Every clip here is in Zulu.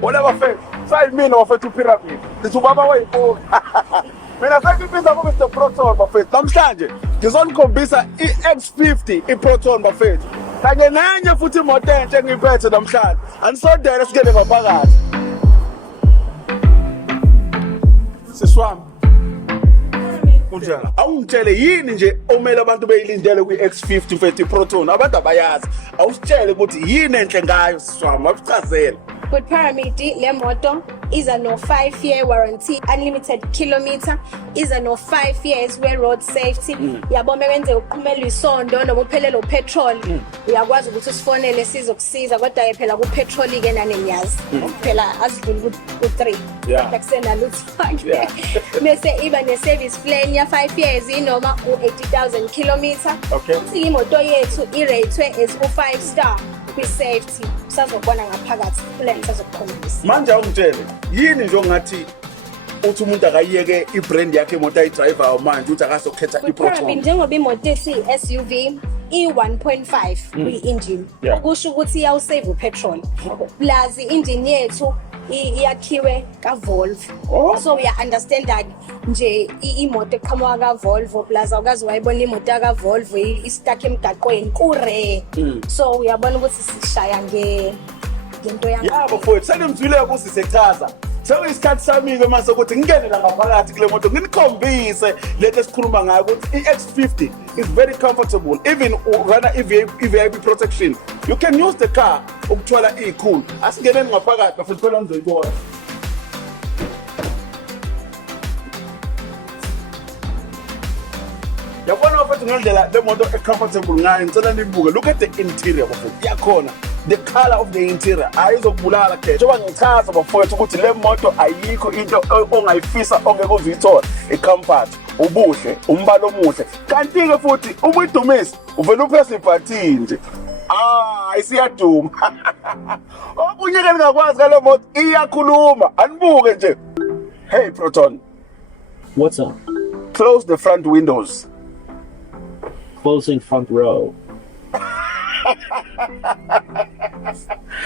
Whatever face. Say me no for to pyramid. This ubaba wayifuna. Mina sakubiza Mr. Proton bafethu. Namhlanje ngizonikombisa iX50 iProton bafethu. Kanye nenye futhi imoto enhle engiyiphethe namhlanje. Anisondele sikele ngaphakathi. Siswami. Kunjani? Awungitshele yini nje omele abantu beyilindele kwiX50 mfethu iProton. Abantu abayazi. Awusitshele ukuthi yini enhle ngayo siswami. Akuchazele. With Pyramid, le moto is a no 5-year warranty, unlimited kilometer, is a no 5 years where road safety. Yabona wenze uqhumela isondo noma uphelele upetrol. Uyakwazi ukuthi usifonele sizokusiza kodwa phela kupetrol ke nanenyazi. Phela asidluli ku3. Akusena lutho. Bese iba ne-service plan ya 5 years noma u80,000 kilometer. Futhi imoto yethu i-rated as u5 star kwi-safety. Sizobona ngaphakathi plan sizokukhombisa. Manje awungitshele yini nje ongathi uthi umuntu akayiyeke ibrand yakhe imoto ayidriver manje uthi akasokhetha iProton. Njengoba imoto esi-SUV i1.5 kwi-engine ukusho ukuthi iyawusave upetrol plus i-engine yethu iyakhiwe ka-Volvo. So uya understand that nje imoto eqhamuka ka-Volvo plus awukazi wayibona imoto ka-Volvo i-stuck emgaqweni ku-rare. So uyabona ukuthi sishaya ngento yami. Yabo mfowethu senimzwile ukuthi sisechaza. Sekuyisikhathi sami-ke mase ukuthi ngingene la ngaphakathi kule moto nginikhombise lento esikhuluma ngayo ukuthi iX50 is very comfortable. Even run EVIP protection. You can use the car ukuthwala ikhulu. Asingeneni ngaphakathi bafethu phela nizoyibona. Yabona bafethu ngendlela le moto e-comfortable ngayo ngicela nibuke. Look at the interior bafethu. Iyakhona. The color of the interior ayizokubulala ke njengoba ngichaza bafowethu ukuthi le moto ayikho into ongayifisa ongeke uzuyithola icomfort ubuhle umbala omuhle kanti ke futhi ubuyidumisa uvela uphesa ibhathini nje isiyaduma okunye ke ngakwazi ngale moto iyakhuluma anibuke nje. Hey Proton, what's up? Close the front windows. Closing front row.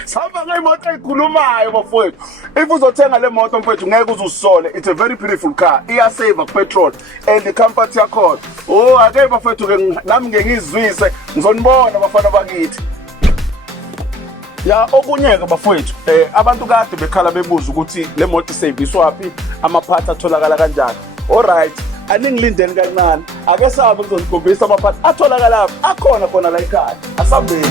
Samba ngemoto ekhulumayo bafowethu. If uzothenga le moto mfowethu ngeke uzusole. It's a very beautiful car. Iya save petrol and the comfort yakhona. Ake bafowethu ke nami ngengizwise ngizonibona bafana bakithi. Ya okunye ke bafowethu abantu kade bekhala bebuza ukuthi le moto iserviswa wapi amaphathi atholakala kanjani. Alright. Aningilindeni kancane ake sabe ngizonikombisa amaphathi atholakala lapha akhona khona la ekhaya asambeni.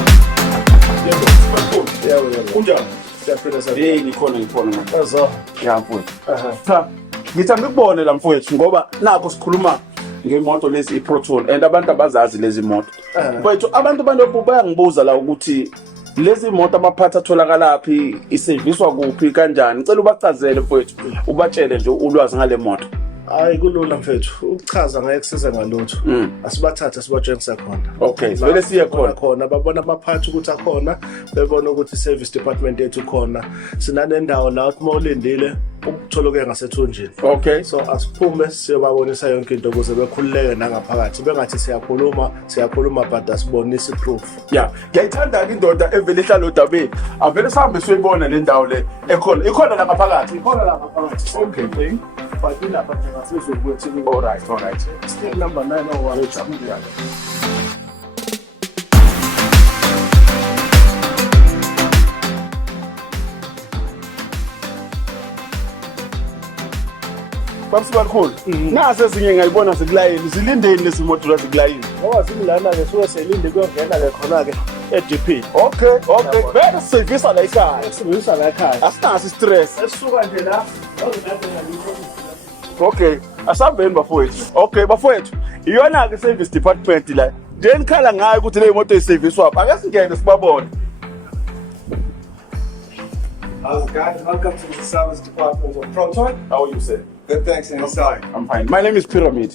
Yebo kunjani siyaphila sabe ngikhona ngazo ya mfowethu. Cha ngithi ngikubone la mfowethu ngoba nakho sikhuluma ngemoto lezi iProton and abantu abazazi lezi moto mfowethu abantu bandobu bayangibuza la ukuthi lezi moto amaphathi atholakala laphi iserviswa kuphi kanjani. Ngicela ubachazele mfowethu ubatshele nje ulwazi ngale moto. Hayi kulula mfethu ukuchaza ngeke size ngalutho asibathatha sibatshengisa khona. Okay vele siye khona babona amaphathi ukuthi akhona bebona ukuthi service department yethu khona sinanendawo la uma ulindile ukutholoke ngasethunjini. Okay so asiphume siyobabonisa yonke into ukuze bekhululeke nangaphakathi bengathi siyakhuluma but asibonisi proof. Yeah ngiyayithanda ke indoda evele ihlala odabeni avele sihambe siyoyibona le ndawo le ikhona la ngaphakathi. Okay but in that all right. Still number 901. Babsibakhulu nase ezinye ngayibona zikulayini zilindeni lesimoto lazikulayini ngoba zimlana ke suke selinde kuyongena ke khona ke eDP. Okay bese service la ekhaya asinazi stress esisuka nje la. Okay asambeni bafowethu. Okay bafowethu iyona ke service department la nje nikhala ngayo ukuthi le moto iservice wapha ake singene sibabone. How's it guys? Welcome to the service department of Proton. How are you, sir? Good, thanks. And yourself? I'm fine. My name is Pyramid.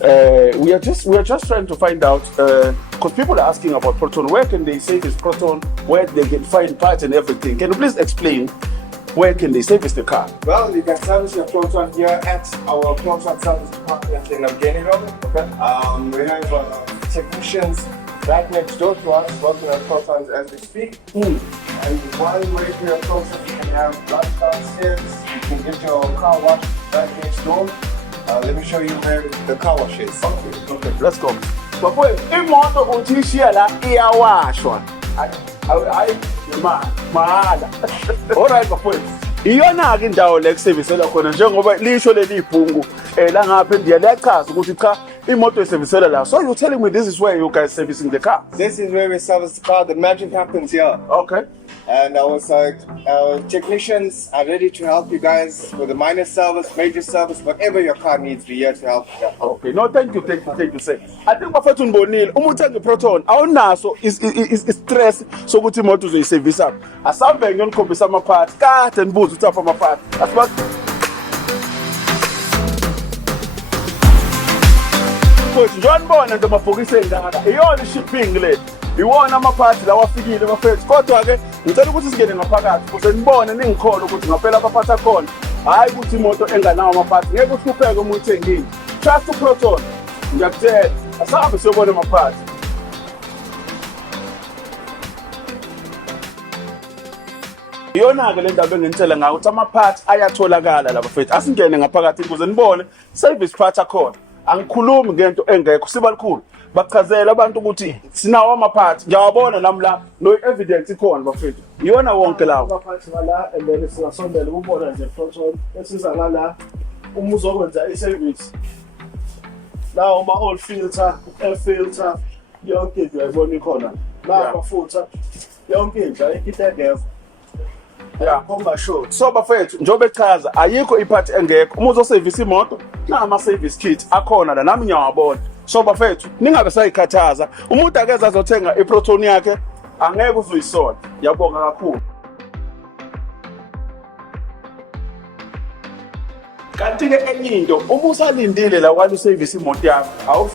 We are just trying to find out because people are asking about Proton. Where can they service Proton? Where they can find parts and everything? Can you please explain where can they service the car? Well, you can service your Proton here at our Proton service department in Abgeni Road. Okay. We have technicians right next door to us working on Protons as we speak. And while you wait for your process, you can have lunch downstairs. You can get your car wash right next door. Let me show you where the car wash is. Okay, let's go. Bafowethu imoto uthi ishiya la iyawashwa. Hayi mahala. Alright bafowethu. Iyona ke indawo la kuservisela khona njengoba lisho leli ibhungu la ngapha eNdiya liyachaza ukuthi cha imoto iservisela la. So you're telling me this is where you guys servicing the car? This is where we service the car. The magic happens here. Okay. And our technicians are ready to help you guys with the minor service, major service, whatever your car needs, we're here to help you guys. Okay, no, thank you, sir. I think bafethu ngibonile uma uthenga iProton awunaso is stress sokuthi imoto uzoyiservice up. Asambe ngiyonikhombisa ama parts kade nibuza ukuthi apha ama parts. Asiba Mfowethu njenibona nje amabhokisi engaka. Iyona shipping le. Iwona ama-parts lawa afikile bafethu. Kodwa ke ngicela ukuthi singene ngaphakathi ukuze nibone ningikhole ukuthi ngaphela ama-parts akhona. Hayi ukuthi imoto enganawo ama-parts. Ngeke uhlupheke uma uthengile. Trust uProton. Ngiyakutshela. Asabe siyobona ama-parts. Iyona-ke le ndaba enginitshela ngayo ukuthi ama-parts ayatholakala la bafethu. Asingene ngaphakathi ukuze nibone service part akhona. Angikhulumi ngento engekho siba likhulu. Bachazela abantu ukuthi sinawo ama-parts. Ngiyawabona nami la no evidence ikhona bafethu. Iyona wonke lawo. Ama-parts ngala and then singasondela ukubona nje Proton esiza ngala uma uzokwenza i-service. Lawo ma-oil filter, air filter, yonke into uyayibona ikhona. La amafutha, yonke into ayikho engekho. Yeah. Komba sure. So bafethu njobe echaza ayikho ipart engekho. Uma uzoservice imoto nama service kit akhona la nami ngiyawabona. So bafethu ningabe sayikhathaza. Umuntu akeze azothenga iProton yakhe angeke uzoyisola. Yabonga kakhulu. Kanti ke enye into uma usalindile la kwalo service imoto yakho